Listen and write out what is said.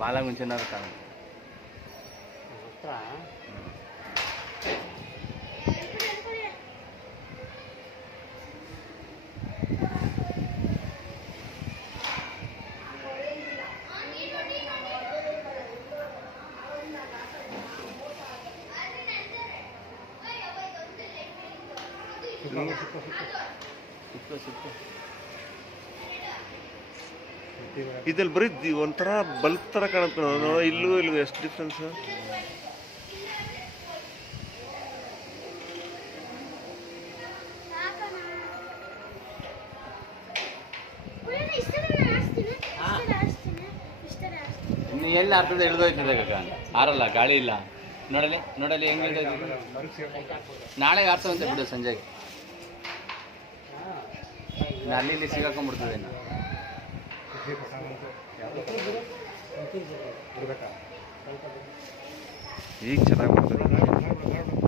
ಬಾಲ ಮುಂಚೆನಾದ್ರು ಕಾಣುತ್ತೆ. ಇದ್ರಲ್ಲಿ ಬರೀ ಒಂಥರ ಬಲ್ಬ್ ಥರ ಕಾಣುತ್ತೆ ನೋಡೋ, ಇಲ್ಲೂ ಎಷ್ಟು ಡಿಫ್ರೆನ್ಸ್. ಇನ್ನು ಎಲ್ಲಿ ಆಗ್ತದೆ ಇಳಿದೋಯ್ತದೆ ಕಕ್ಕ, ಆರಲ್ಲ, ಗಾಳಿ ಇಲ್ಲ. ನೋಡಲಿ ಹೆಂಗೆ ಇಳಿದೋಯ್ತು. ನಾಳೆಗೆ ಆಡ್ಸೋಂತೆ ಬಿಡು ಸಂಜೆಗೆ. ಇನ್ನು ಅಲ್ಲಿ ಇಲ್ಲಿ ಸಿಗಾಕೊಂಡ್ಬಿಡ್ತದೆ. ಇನ್ನು ಈಗ ಚೆನ್ನಾಗಿ ಮಾಡ್ತಾರೆ.